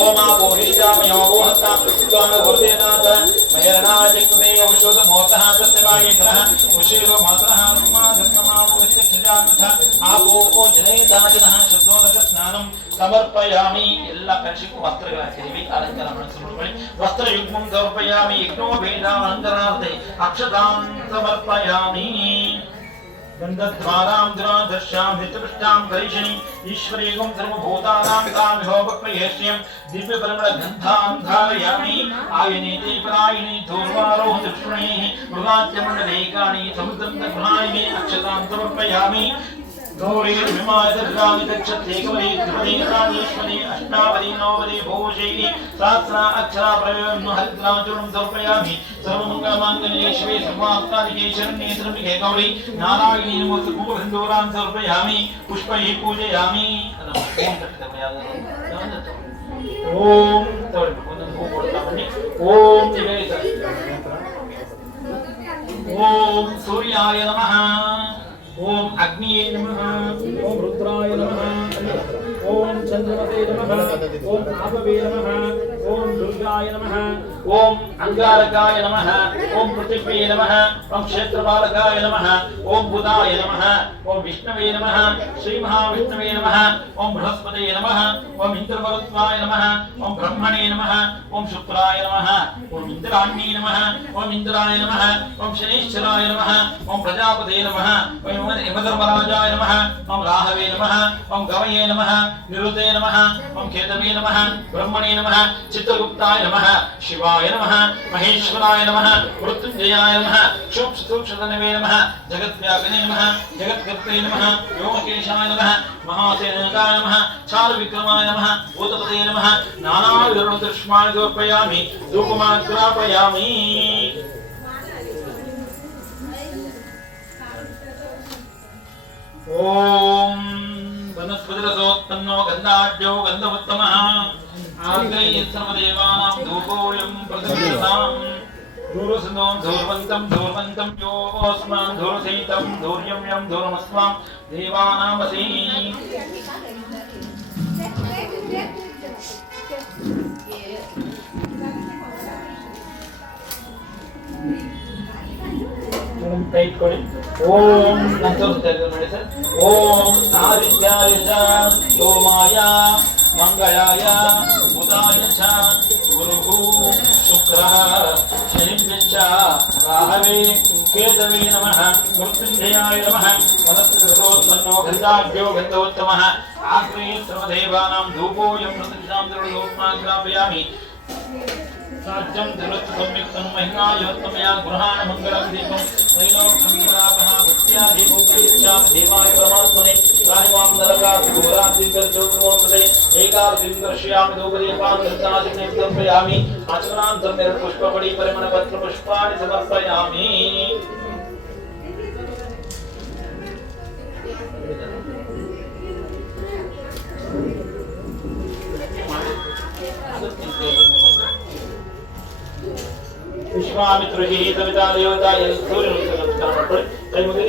ಓಮ ಗೋಹೇಜಾಮಯೋ ಗೋಹತಾ ಪ್ರಸ್ತುತಾನ ಗೋದೇನಾಥ ಮಯರಣಾಜಕ್ತೇ ಔಷಧ ಮೋತಃ ಸತ್ಯವಾಯೇಂದ್ರಃ ಉಶೀರೋ ಮಾತರಃ ರುಮಾಧನ್ನಮಾವಸ್ಯ ಕ್ಷಜಾನಥ ಆಪೋ ಓ ಜನೇತಾಜಿನಃ ಶುದ್ಧೋದಕ ಸ್ನಾನಂ ಸಮರ್ಪಯಾಮಿ ಎಲ್ಲ ಕರ್ಷಕ್ಕೂ ವಸ್ತ್ರಗಳ ಹಾಕಿದೀವಿ ಅಲಂಕಾರ ಮಾಡಿಸ್ಕೊಳ್ಳಿ ವಸ್ತ್ರಯುಗ್ಮಂ ಸಮರ್ಪಯಾಮಿ ಯಜ್ಞೋ ಭೇದಾನಂತರಾರ್ಧೆ ಅಕ್ಷತಾಂ ಸಮರ್ಪಯಾಮಿ गन्धद्वारां दुरादर्शां नित्यपुष्टां करिषणि ईश्वरीगं सर्वभूतानां कामिहोपक्रियेष्यं दिव्यपरिमलगन्धां धारयामि आयनेति परायणे धूर्वारोह दक्षिणैः मृगाच्यमण्डलेकानि समुद्रं दग्नायिने अक्षतां समर्पयामि गौरी विमायदर्गामि दक्षतेकवली त्रिपदीकानीश्वरी अष्टावली नववली भूषैः सहस्रा अक्षरा प्रयोगं हरिद्राचूर्णं समर्पयामि सर्वमङ्गलमाङ्गल्ये शिवे सर्वार्थसाधिके शरण्ये त्र्यम्बके गौरी नारायणी नमोऽस्तु कुम्भसिन्दूरां समर्पयामि पुष्पैः पूजयामि ओम ओम ओम सूर्याय नमः ओम अग्निये नमः ओम रुद्राय नमः ओम चंद्रमते नमः ओम आपवे नमः ओम दुर्गाय नमः ओम अंगारकाय नमः ओम पृथिव्ये नमः ओम क्षेत्रपालकाय नमः ओम बुधाय नमः ओम विष्णवे नमः श्री महाविष्णवे नमः ओम बृहस्पतये नमः ओम इंद्रवरुत्वाय नमः ओम ब्रह्मणे नमः ओम शुक्राय नमः ओम इंद्राण्ये नमः ओम इंद्राय नमः ओम शनीश्वराय नमः ओम प्रजापतये नमः ओम यमधर्मराजाय नमः ओम राहवे नमः ओम गवये नमः निरुते नमः ओम केतवे नमः ब्रह्मणे नमः चित्रगुप्ताय नमः शिवाय नमः महेश्वराय नमः मृत्युंजयाय नमः सूक्ष्मतनवे नमः जगद्व्यापिने नमः जगत्कर्त्रे नमः व्योमकेशाय नमः महासेनाय नमः चारुविक्रमाय नमः भूतपतये नमः नानाविधरुणदृष्माणि समर्पयामि धूपमाग्रापयामि ओम वनस्पतिरसोत्पन्नो गन्धाढ्यो गन्धमुत्तमः आग्रह्य सर्वदेवानां धूपोऽयं प्रतिष्ठितां धूरसन्दों धूर्वन्तं धूर्वन्तं योऽस्मान् धूरसहितं धूर्यं यं धूरमस्मां देवानामसि ओम ओम आदित्याय च सोमाय मंगलाय बुधाय च गुरुः शुक्रः शनिभ्यश्च राहवे केतवे नमः मृत्युंजयाय नमः वनस्पतिरसोत्पन्नो गन्धाढ्यो गन्धोत्तमः आग्रह्य सर्वदेवानां धूपोऽयं प्रतिष्ठां सर्वलोकमाग्रापयामि साज्यं धनुत् संयुक्तं महिमायोत्तमया गृहाण मंगलं दीपं त्रैलोक्यमङ्गलापः भक्त्या दीपं प्रयच्छां देवाय परमात्मने राहिमां नरकात् घोराद्रिकर्जोत्तमोत्तते एकादशीं दर्शयामि धूपदीपान् दर्शनादिकं समर्पयामि आचमनान्तरं पुष्पपडी परिमलपत्रपुष्पाणि समर्पयामि विश्वामित्रुहि सविता देवताय सूर्यनमस्कार कई मुझे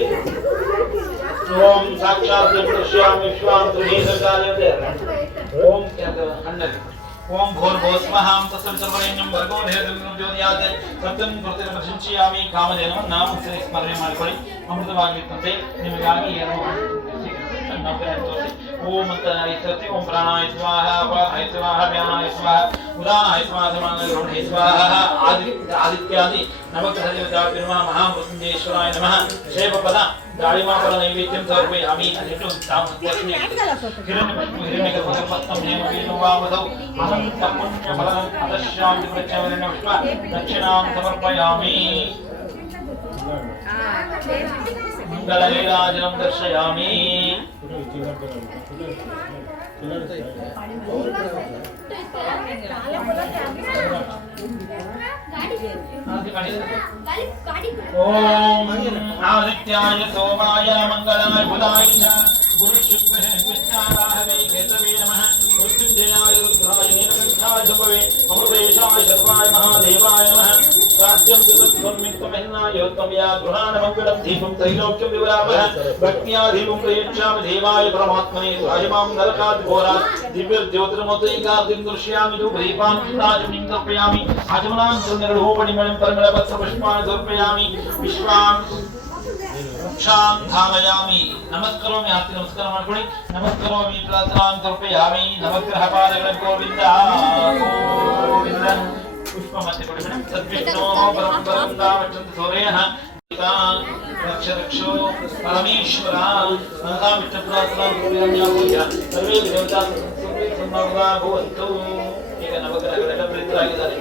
ओम साक्षात् दर्शयामि विश्वामित्रुहि सविता देवताय ओम क्या अन्नद ओम भूर्भुवस्वहां तत्सवितुर्वरेण्यं भर्गो देवस्य ज्योतियात् सत्यं प्रतिप्रशिंचयामि कामधेनुं नाम स्मರಣೆ ಮಾಡಿಕೊಳ್ಳಿ ಅಮೃತವಾಗಿರುತ್ತದೆ ನಿಮಗಾಗಿ ಏನು ओम तनायसति ओम प्राणाय स्वाहा अपानाय स्वाहा व्यानाय स्वाहा उदानाय स्वाहा समानाय स्वाहा आदित्यादि नवग्रहदेवताभ्यो नमः महामृत्युंजयेश्वराय नमः क्षेमपद दाळिमाफल नैवेद्यं समर्पयामि अनिटु तामस्यस्मि हिरण्यगर्भपत्नं हेमवीनुवावधौ अनन्तपुण्यफलं अदश्यान्ति प्रत्यवरणविश्व दक्षिणां समर्पयामि मंगलनीराजनं दर्शयामि ओम आदित्याय सोमाय मंगलाय बुधाय च गुरुशुक्रे विष्णाराहवे केतवे नमः मृत्युंजयाय मया गृहाणमङ्गलं दीपं त्रैलोक्यं विवरामः भक्त्या दीपं प्रयच्छामि देवाय परमात्मने स्वायमां नरकात् घोरात् दिव्यज्योतिर्मोदयिकार्तिं दृश्यामि धूपदीपान् राजमुनिं तर्पयामि आचमनां चन्द्ररूपणिमणिं परिमलपत्रपुष्पाणि तर्पयामि विश्वां धारयामि नमस्करोमि आस्ति नमस्कार ಮಾಡ್ಕೊಳ್ಳಿ ನಮಸ್ಕರೋಮಿ ಪ್ರಾರ್ಥನಾಂ ತರ್ಪಯಾಮಿ ನವಗ್ರಹ ಪಾದಗಳ ಗೋವಿಂದ ಗೋವಿಂದ ಪುಷ್ಪ ಮತ್ತೆ ಕೊಡಿ ಮೇಡಮ್ ಸದ್ವಿಷ್ಣೋ ಪರಮಪರಂದಾವಚಂತ ಸೂರ್ಯಃ ರಕ್ಷ ರಕ್ಷೋ ಪರಮೇಶ್ವರ ಮನಸಾ ವಿಷ್ಣು ಪ್ರಾರ್ಥನಾಂ ತರ್ಪಯಾಮಿ ಆಗೋಯ ಸರ್ವೇ ದೇವತಾ ಸರ್ವೇ ಸಂಭವಾ ಭವಂತು ಈಗ ನವಗ್ರಹಗಳೆಲ್ಲ ಪ್ರೀತರಾಗಿದ್ದಾರೆ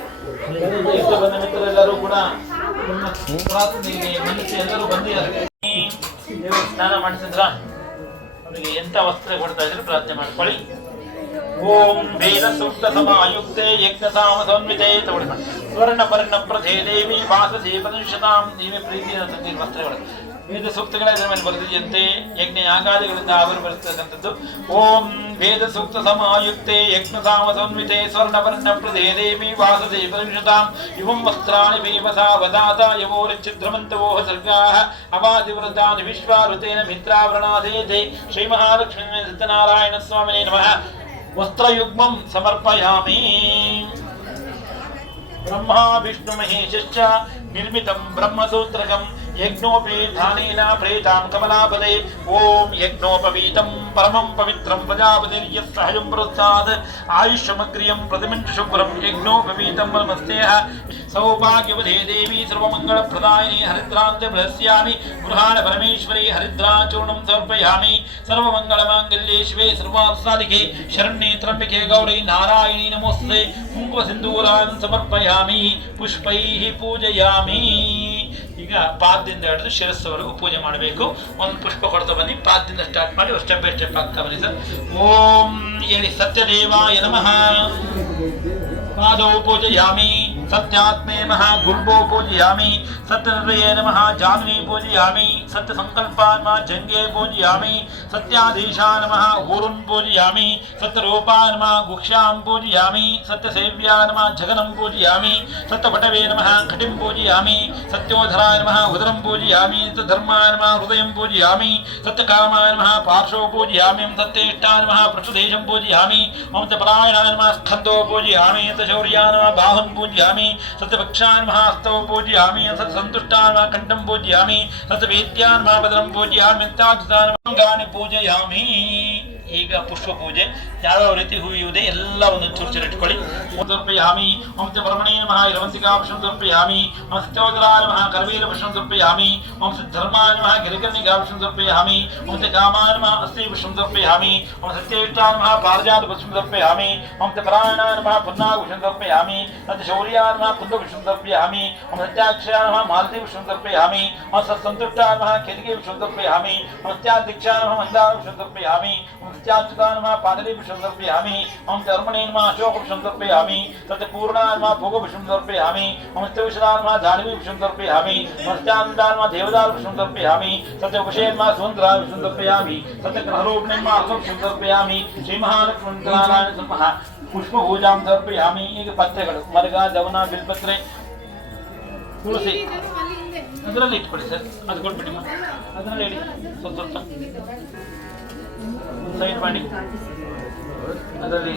ಇಷ್ಟ ಬಂದ ಮಿತ್ರರೆಲ್ಲರೂ ಕೂಡ ಪ್ರಾರ್ಥನೆಗೆ ಮನಸ್ಸು ಎಲ್ಲರೂ ಬಂದಿದ್ದಾರೆ ದೇವರು ಸ್ನಾನ ಮಾಡಿಸಿದ್ರ ಅವರಿಗೆ ಎಂತ ವಸ್ತ್ರ ಕೊಡ್ತಾ ಇದ್ರೆ ಪ್ರಾರ್ಥನೆ ಮಾಡ್ಕೊಳ್ಳಿ ಓಂ ವೇದ ಸೂಕ್ತ ಸಮಾಯುಕ್ತೆ ಯಜ್ಞ ಸಾಮ ಸಂವಿತೆ ತಗೊಳ್ಳಿ ಸ್ವರ್ಣ ವರ್ಣ ಪ್ರಧೇ ದೇವಿ ವಾಸಸಿ ಪದಂಶತಾಂ ದೇವಿ ಪ್ರೀತಿಯ ತಂದಿರುವ ವಸ್ತ್ರಗಳು ವೇದ ಸೂಕ್ತಗಳ ಇದರ ಮೇಲೆ ಬರೆದಿದೆಯಂತೆ ಯಜ್ಞ ಯಾಗಾದಿಗಳಿಂದ ಅವರು ಬರೆಸ್ತಕ್ಕಂಥದ್ದು ಓಂ ವೇದ ಸೂಕ್ತ ಸಮಾಯುಕ್ತೆ ಯಜ್ಞ ಸಾಮ ಸಂವಿತೆ ಸ್ವರ್ಣ ವರ್ಣ ಪ್ರಧೇ ದೇವಿ ವಾಸಸಿ ಪದಂಶತಾಂ ಇವಂ ವಸ್ತ್ರಾಣಿ ಭೀಮಸಾ ವದಾತ ಯವೋರಿಚ್ಛಿದ್ರಮಂತವೋ ಸರ್ಗಾಃ ಅವಾದಿವ್ರತಾನಿ ವಿಶ್ವಾಋತೇನ ಮಿತ್ರಾವೃಣಾದೇತೆ ಶ್ರೀ ಮಹಾಲಕ್ಷ್ಮೀ ಸತ್ಯನಾರಾಯಣ ಸ್ವಾಮಿನೇ ನಮಃ वस्त्रयुग्मं समर्पयामि ब्रह्मा विष्णु महेशश्च निर्मितं ब्रह्मसूत्रकं यज्ञोपि धानेन प्रेतां कमलापदे ओम यज्ञोपवीतं परमं पवित्रं प्रजापतिर्यस्सहजं प्रोत्साद आयुष्यमग्रियं प्रतिमिंश शुभ्रं यज्ञोपवीतं परमस्तेह सौभाग्यवधे देवी सर्वमंगलप्रदायिनी हरिद्रान्त प्रस्यामि गृहाण परमेश्वरी हरिद्राचूर्णं समर्पयामि सर्वमंगलमांगल्ये शिवे सर्वार्थसाधिके शरण्ये त्र्यंबके गौरी नारायणी नमोस्तुते कुंकुमसिन्दूरान् समर्पयामि पुष्पैः पूजयामि ಈಗ ಪಾದದಿಂದ ಹಿಡಿದು ಶಿರಸ್ಸುವರೆಗೂ ಪೂಜೆ ಮಾಡಬೇಕು ಒಂದು ಪುಷ್ಪ ಕೊಡ್ತಾ ಬನ್ನಿ ಪಾದದಿಂದ ಸ್ಟಾರ್ಟ್ ಮಾಡಿ ಸ್ಟೆಪ್ ಬೈ ಸ್ಟೆಪ್ ಆಗ್ತಾ ಬನ್ನಿ ಸರ್ ಓಂ ಹೇಳಿ ಸತ್ಯದೇವಾಯ ನಮಃ पादौ पूजयामि सत्यात्मे नमः गुल्बो पूजयामि सत्यनिर्णये नमः जामिनी पूजयामि सत्यसंकल्पा नमः जंगे पूजयामि सत्याधीशा नमः ऊरुन् पूजयामि सत्यरूपा नमः गुक्षां पूजयामि सत्यसेव्या नमः जगनं पूजयामि सत्यपटवे नमः घटिं पूजयामि सत्योधराय नमः उदरं पूजयामि सत्यधर्माय नमः हृदयं पूजयामि सत्यकामाय नमः पार्श्वं पूजयामि सत्येष्टाय नमः पृष्ठदेशं पूजयामि ममतपरायणाय नमः स्कन्धो पूजयामि शौर्यान् बाहुं पूजयामि सत्यपक्षान् हस्तौ पूजयामि सत्सन्तुष्टान् कण्ठं पूजयामि सत्यवेद्यान् बदनं पूजयामि तादृशान् अंगानि पूजयामि ಈಗ ಪುಷ್ಪ ಪೂಜೆ ಯಾವ್ಯಾವ ರೀತಿ ಹೂವಿಯುವುದೇ ಎಲ್ಲವನ್ನು ಚೂರು ಇಟ್ಕೊಳ್ಳಿ ಸಮರ್ಪಯಾಮಿ ಓಂ ಪರಮಣೇ ನಮಃ ಇರವಂತಿಕಾ ಪುಷ್ಪಂ ಸಮರ್ಪಯಾಮಿ ಓಂ ಸತ್ಯೋದರಾಯ ನಮಃ ಕರವೀರ ಪುಷ್ಪಂ ಸಮರ್ಪಯಾಮಿ ಓಂ ಸಿದ್ಧರ್ಮಾಯ ನಮಃ ಗಿರಿಕರ್ಣಿಕಾ ಪುಷ್ಪಂ ಸಮರ್ಪಯಾಮಿ ಓಂ ಕಾಮಾಯ ನಮಃ ಅಸ್ತಿ ಪುಷ್ಪಂ ಸಮರ್ಪಯಾಮಿ ಓಂ ಸತ್ಯೇಷ್ಟಾಯ ನಮಃ ಪಾರಿಜಾತ ಪುಷ್ಪಂ ಸಮರ್ಪಯಾಮಿ ಓಂ ಪರಾಯಣಾಯ ನಮಃ ಪುನ್ನಾಗ ಪುಷ್ಪಂ ಸಮರ್ಪಯಾಮಿ ಸತ್ಯಶೌರ್ಯಾಯ ನಮಃ ಕುಂದ ಪುಷ್ಪಂ ಸಮರ್ಪಯಾಮಿ ಓಂ ಸತ್ಯಾಕ್ಷಯಾಯ ನಮಃ ಮಾಲತಿ ಪುಷ್ಪಂ ಸಮರ್ಪಯಾಮಿ ಓಂ ಸತ್ಸಂತುಷ್ಟಾಯ ನಮಃ ಕೇದಿಗೆ ಪುಷ್ಪಂ ಸಮರ್ಪಯಾಮಿ ಓಂ ಸತ್ಯಾಧ್ಯಕ್ಷಾಯ ನಮಃ ಮಂದಾರ ಪುಷ್ಪಂ ಸಮರ್ಪಯಾಮಿ सत्याच्युताय नमः पादले पुष्पं समर्पयामि ओम धर्मणे नमः अशोक पुष्पं समर्पयामि सत्यपूर्णाय नमः भोग पुष्पं समर्पयामि ओम सत्यविशदाय नमः जाह्नवी पुष्पं समर्पयामि सत्यानन्दाय नमः देवदार पुष्पं समर्पयामि सत्यवशे नमः सुन्दराय पुष्पं समर्पयामि सत्यग्रहरूपिणे नमः अशोक पुष्पं समर्पयामि श्री महालक्ष्मी नारायण नमः पुष्पपूजां समर्पयामि ಈಗ ಪತ್ರೆಗಳು ಮರಗ ದವನ ಬಿಲ್ಪತ್ರೆ ತುಳಸಿ ಅದರಲ್ಲಿ ಇಟ್ಕೊಳ್ಳಿ ಸರ್ ಅದು ಕೊಟ್ಬಿಡಿ ಅದರಲ್ಲಿ ಹೇಳಿ ಸ್ವಲ್ಪ ಸೈಡ್ ಮಾಡಿ ಅದರಲ್ಲಿ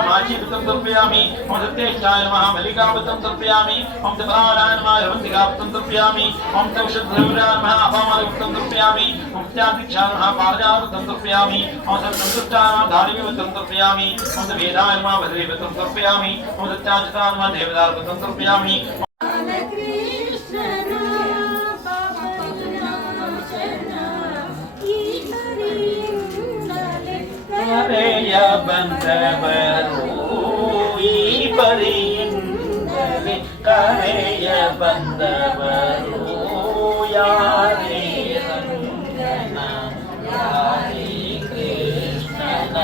माचीपतं तर्पयामि ओम सत्येष्टाय नमः मल्लिकापतं तर्पयामि ओम तपरायणाय नमः रवन्तिकापतं तर्पयामि ओम तौषधद्रव्याय नमः अपामालपतं तर्पयामि ओम सत्याधिक्षाय नमः पारिजातं तर्पयामि ओम सत्सन्तुष्टाय नमः धारिवीपतं तर्पयामि ओम वेदाय नमः भद्रीपतं तर्पयामि ओम सत्याच्युताय नमः देवदारपतं तर्पयामि ಕರೆಯ ಬಂದವರು ಈ ಪರಿಯಿಂದಲೇ ಕರೆಯ ಬಂದವರು ಯಾರೇ ರಂಗನ ಯಾರೇ ಕೃಷ್ಣನ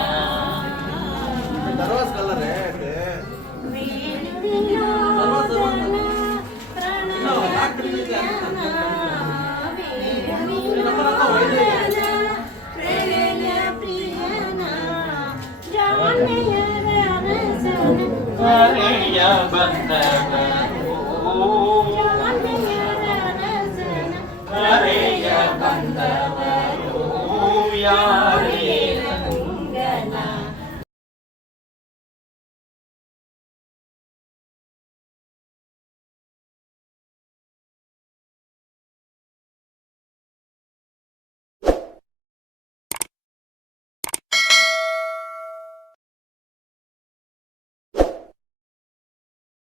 ಕರೆಯ ಬಂದ